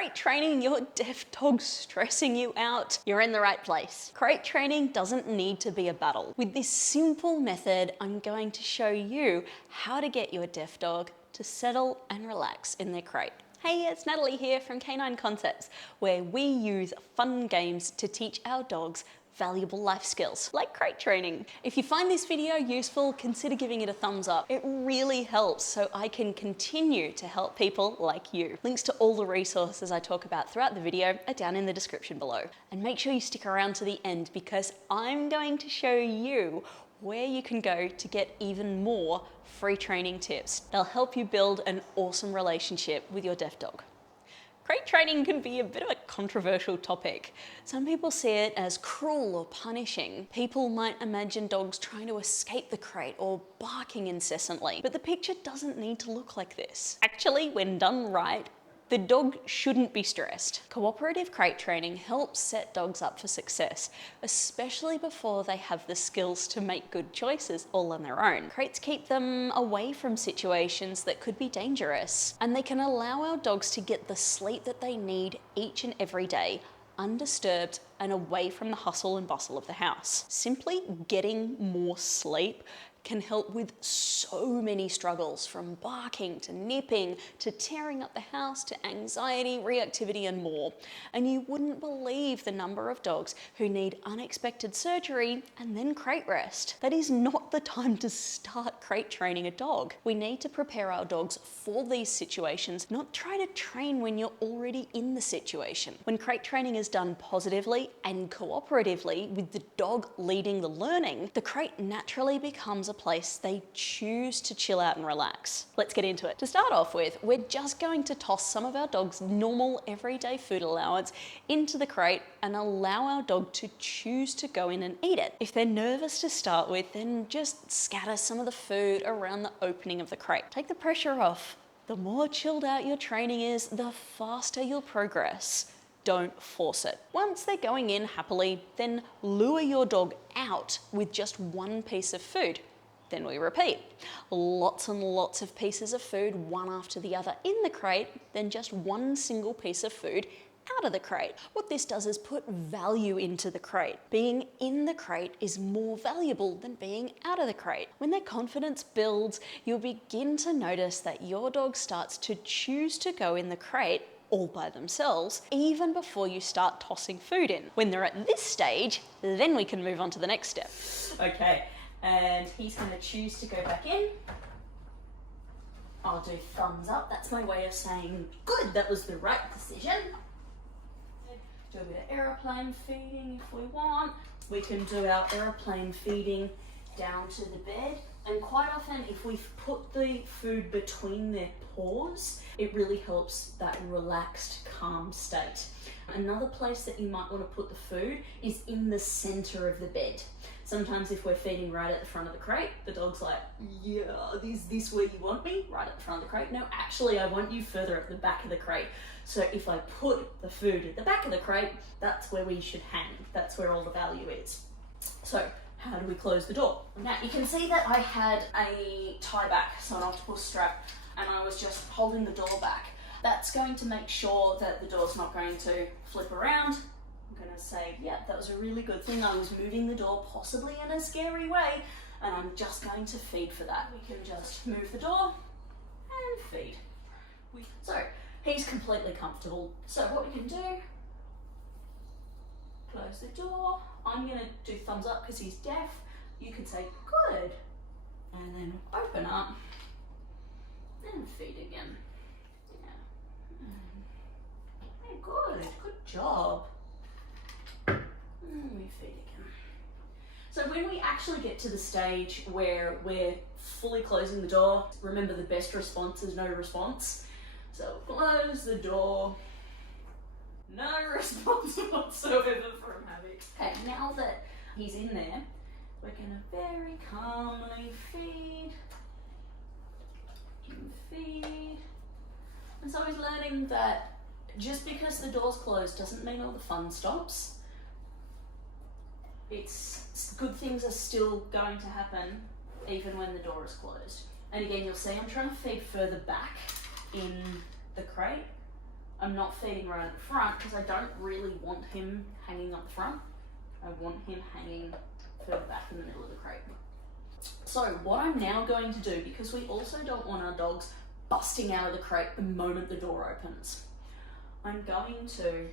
crate training your deaf dog stressing you out? You're in the right place. Crate training doesn't need to be a battle. With this simple method, I'm going to show you how to get your deaf dog to settle and relax in their crate. Hey, it's Natalie here from Canine Concepts, where we use fun games to teach our dogs valuable life skills, like crate training. If you find this video useful, consider giving it a thumbs up. It really helps so I can continue to help people like you. Links to all the resources I talk about throughout the video are down in the description below. And make sure you stick around to the end because I'm going to show you where you can go to get even more free training tips. They'll help you build an awesome relationship with your deaf dog. Crate training can be a bit of a controversial topic. Some people see it as cruel or punishing. People might imagine dogs trying to escape the crate or barking incessantly, but the picture doesn't need to look like this. Actually, when done right, the dog shouldn't be stressed. Cooperative crate training helps set dogs up for success, especially before they have the skills to make good choices all on their own. Crates keep them away from situations that could be dangerous, and they can allow our dogs to get the sleep that they need each and every day, undisturbed and away from the hustle and bustle of the house. Simply getting more sleep can help with so many struggles, from barking to nipping to tearing up the house to anxiety, reactivity and more. And you wouldn't believe the number of dogs who need unexpected surgery and then crate rest. That is not the time to start crate training a dog. We need to prepare our dogs for these situations, not try to train when you're already in the situation. When crate training is done positively and cooperatively with the dog leading the learning, the crate naturally becomes a place they choose to chill out and relax. Let's get into it. To start off with, we're just going to toss some of our dog's normal everyday food allowance into the crate and allow our dog to choose to go in and eat it. If they're nervous to start with, then just scatter some of the food around the opening of the crate. Take the pressure off. The more chilled out your training is, the faster you'll progress. Don't force it. Once they're going in happily, then lure your dog out with just one piece of food. Then we repeat. Lots and lots of pieces of food, one after the other in the crate, then just one single piece of food out of the crate. What this does is put value into the crate. Being in the crate is more valuable than being out of the crate. When their confidence builds, you'll begin to notice that your dog starts to choose to go in the crate all by themselves, even before you start tossing food in. When they're at this stage, then we can move on to the next step. Okay. And he's going to choose to go back in. I'll do thumbs up. That's my way of saying, good, that was the right decision. Do a bit of aeroplane feeding if we want. We can do our aeroplane feeding down to the bed. And quite often, if we put the food between their paws, it really helps that relaxed, calm state. Another place that you might want to put the food is in the center of the bed. Sometimes if we're feeding right at the front of the crate, the dog's like, yeah, is this where you want me? Right at the front of the crate? No, actually, I want you further at the back of the crate. So if I put the food at the back of the crate, that's where we should hang. That's where all the value is. So how do we close the door? Now you can see that I had a tie back, so an octopus strap, and I was just holding the door back. That's going to make sure that the door's not going to flip around. I'm going to say, yeah, that was a really good thing. I was moving the door possibly in a scary way, and I'm just going to feed for that. We can just move the door and feed. So he's completely comfortable. So what we can do, close the door. I'm going to do thumbs up because he's deaf. You can say, good. And then open up and feed again. Yeah. Hey, good job. And we feed again. So when we actually get to the stage where we're fully closing the door, remember the best response is no response. So close the door. No response whatsoever from Havoc. Okay, now that he's in there, we're gonna very calmly feed and feed. And so he's learning that just because the door's closed doesn't mean all the fun stops. It's good things are still going to happen even when the door is closed. And again, you'll see I'm trying to feed further back in the crate. I'm not feeding right at the front because I don't really want him hanging up the front. I want him hanging further back in the middle of the crate. So what I'm now going to do, because we also don't want our dogs busting out of the crate the moment the door opens, I'm going to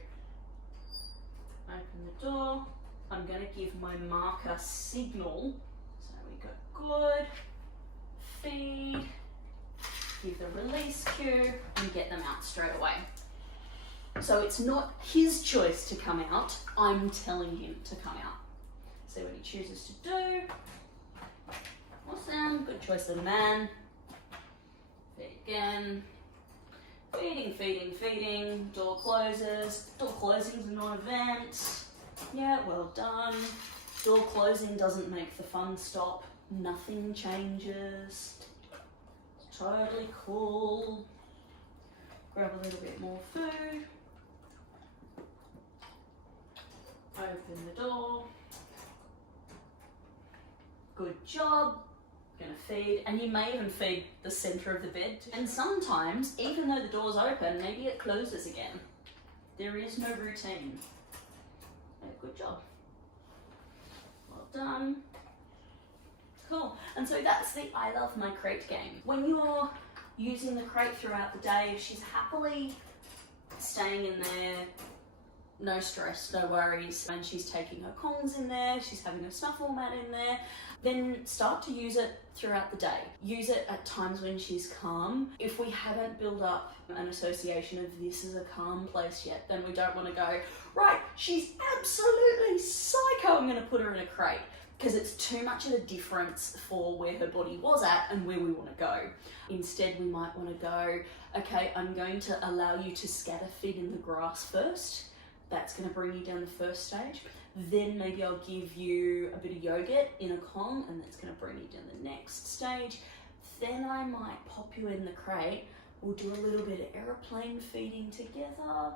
open the door. I'm going to give my marker signal. So we go good, feed, give the release cue, and get them out straight away. So it's not his choice to come out, I'm telling him to come out. See what he chooses to do. Awesome, good choice of the man. Feed again. Feeding, feeding, feeding. Door closes. Door closing's a non-event. Yeah, well done. Door closing doesn't make the fun stop. Nothing changes. It's totally cool. Grab a little bit more food. Open the door. Good job. Gonna feed, and you may even feed the center of the bed. And sometimes, even though the door's open, maybe it closes again. There is no routine. Yeah, good job. Well done. Cool. And so that's the I Love My Crate game. When you're using the crate throughout the day, if she's happily staying in there, no stress, no worries, and she's taking her Kongs in there, she's having her snuffle mat in there, then start to use it throughout the day. Use it at times when she's calm. If we haven't built up an association of this is a calm place yet, then we don't want to go, right, she's absolutely psycho, I'm going to put her in a crate, because it's too much of a difference for where her body was at and where we want to go. Instead, we might want to go, okay, I'm going to allow you to scatter feed in the grass first. That's going to bring you down the first stage. Then maybe I'll give you a bit of yogurt in a Kong, and that's going to bring you down the next stage. Then I might pop you in the crate. We'll do a little bit of aeroplane feeding together.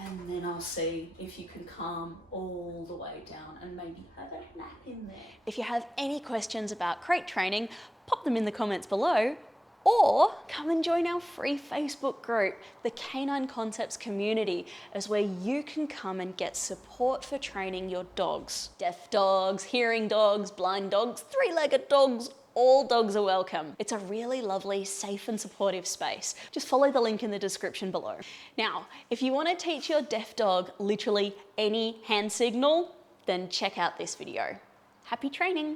And then I'll see if you can calm all the way down and maybe have a nap in there. If you have any questions about crate training, pop them in the comments below. Or come and join our free Facebook group. The Canine Concepts community is where you can come and get support for training your dogs. Deaf dogs, hearing dogs, blind dogs, three-legged dogs, all dogs are welcome. It's a really lovely, safe and supportive space. Just follow the link in the description below. Now, if you want to teach your deaf dog literally any hand signal, then check out this video. Happy training!